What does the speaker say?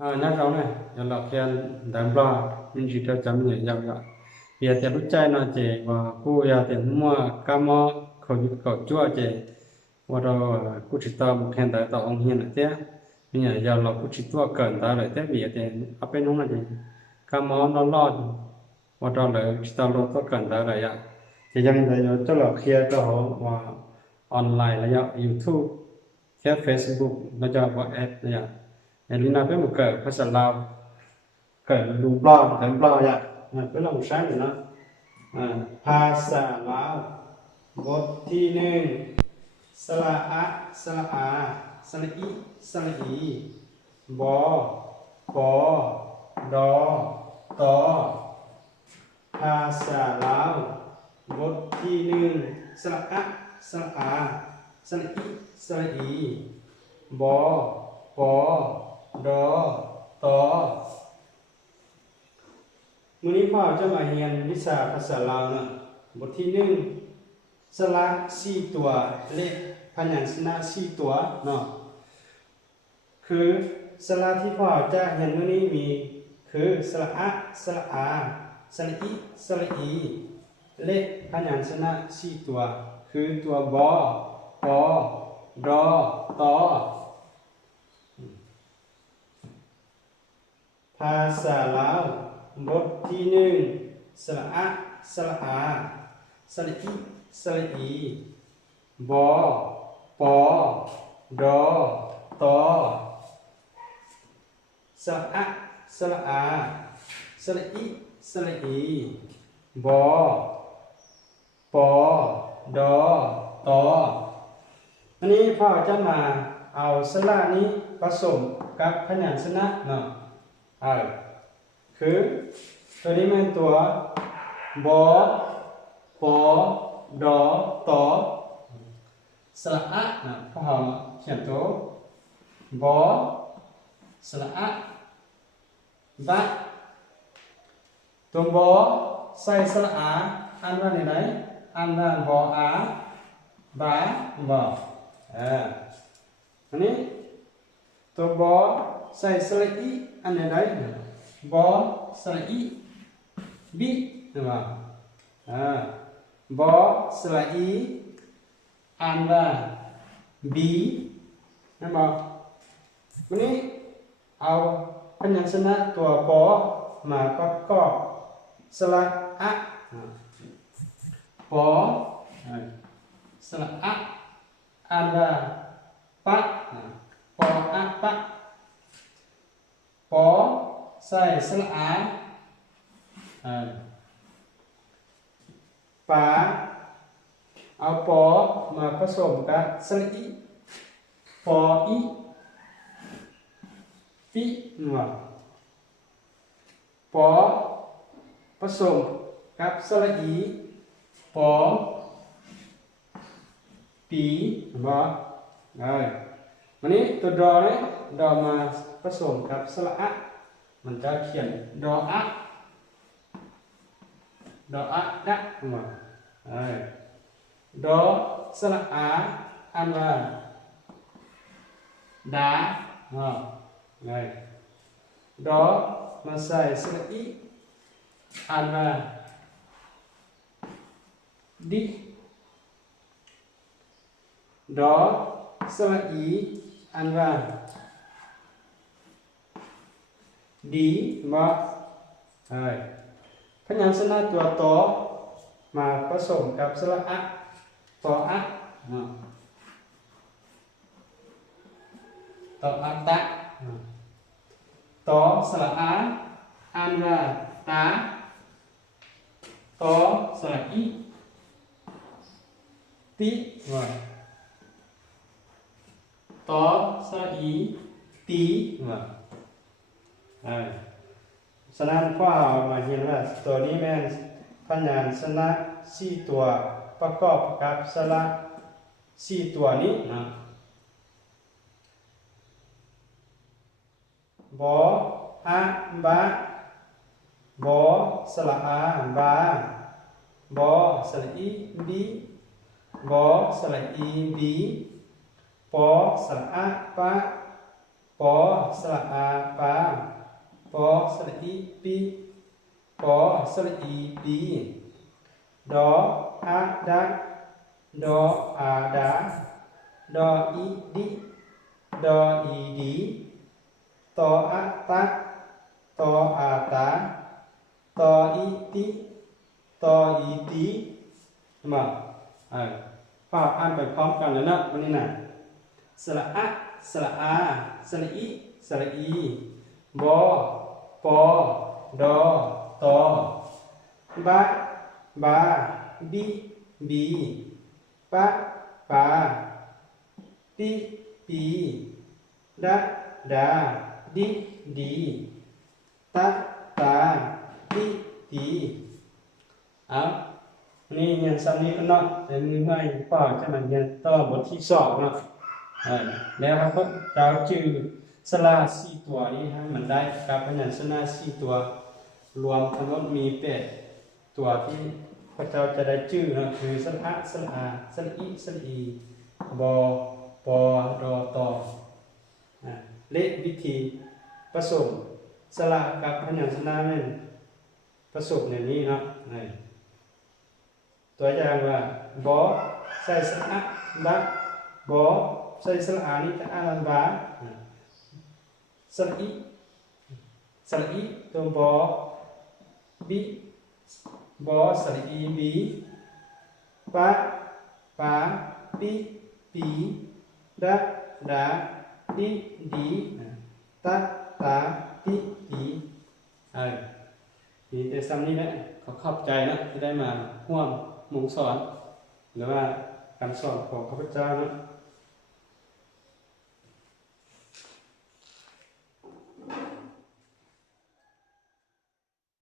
nhắc cháu này giờ là khen đám bò mình chỉ cho chấm người giàu giàu bây giờ lúc chạy nó chỉ và cô giờ thì mua cam khẩu chua chỉ và rồi cô chỉ tao một khen tới tao ông hiền là thế bây giờ là cô chỉ tua cần tao lại thế bây giờ thì ở bên nó là gì cam nó lo và rồi là chỉ tao lo tua cần tao lại ạ thì giờ mình thấy cho là kia cho họ và online là YouTube แค่ Facebook เราจะว่าแอดเนี่ยอันนี้นะเป็นมันเกิดภาษาลาวเกิดรูปรอบแต่รอบอย่างเป็นเราใช้อยู่นะภาษาลาวบทที่หนึ่งสระอะสระอาสระอิสระอีบอปอดอตอภาษาลาวบทที่หนึ่งสระอะสระอาสระอิสระอีบอปอดอตอมื้อนี้พ่อจะมาเรียนวิชาภาษาลาวนะบทที่หนึ่งสระสี่ตัวเลขพยัญชนะสี่ตัวเนาะคือสระที่พ่อจะเรียนมื้อนี้มีคือสระอะสระอาสระอิสระอีเลขพยัญชนะสี่ตัวคือตัวบอปอดอตอภาษาลาวบทที่หนึ่งสระอะสระอาสระอิสระอีบอปอดอตอสระอะสระอาสระอิสระอีบอปอดอตออันนี้พ่อจะมาเอาสระนี้ผสมกับพยัญชนะเนาะคือตัวนี้เป็นตัวบอปอดอตอสระอะนะพ่อเขียนตัวบอสระอะบะตัวบอใส่สระอาอ่านว่าไหนอ่านว่าบออาบาบออันนี้ตัวบอใส่สระอีอันไหนบอสระอีบินะบอสระอีอ่านว่าบีนะบอกวันนี้เอาพยัญชนะตัวปอมาประกอบสระอะปอสระอะอ่านว่าปะปออะปะปอใส่สระอาปาเอาปอมาผสมกับสระอีปออีปิปอผสมกับสระอีปอปีบอกวันนี้ตัวดอเนี่ยดอมาผสมกับสระอะมันจะเขียนดออะดออะดะดอสระอาอันว่าดาดอมาใส่สระอีอันว่าดิดอสระอีอันว่าดีมาพยัญชนะตัวตอมาผสมกับสระอะตออะตออะตะตอสระอาอันว่าตาตอสระอีติตอสระอีตีฉะนั้นพ่อมาเห็นว่าตัวนี้แม่นพยัญชนะสี่ตัวประกอบกับสระสี่ตัวนี้นะบออะบะบอสระอาบาบอสระอีบีบอสระอีบีปอสระอะปะป ปอสระอาปาปอสระอีปีปอสระอีปีดออาดาดออาดาดออีดิดออีดีตออะตะตออาตาตออีติตออีตีมาพ่ออ่านไปพร้อมกันเลยนะวันนี้นะสระอะสระอาสระอีสระอีบอปอดอตอบะบาบิบีปะปาปิปีดะดาดิดีตะตาติตีนี่เรียนซ้ำนี้ก็เนาะเป็นง่ายกว่าจะมันเรียนต่อบทที่สองเนาะแล้วครับก็เราจื่อสลาสี่ตัวนี้ให้มันได้กับพยัญชนะสี่ตัวรวมทั้งหมดมี8ตัวที่พระเจ้าจะได้จื่อเนาะคือสระสระอาสระอีสระอีบอปอดอตอเลขวิธีผสมสระกับพยัญชนะนั่นผสมในนี้เนาะตัวอย่างว่าบอใส่สระบะบอใส่สระอานี่จะอ่านบาสระอีตัวบอบิบอสระอีบีปะปาปิปีดะดาดิดีตะตาติตีนี่แต่ซ้ำนี้แหละเขาเข้าใจนะจะได้มาร่วมมุงสอนหรือว่าการสอนของข้าพเจ้านะ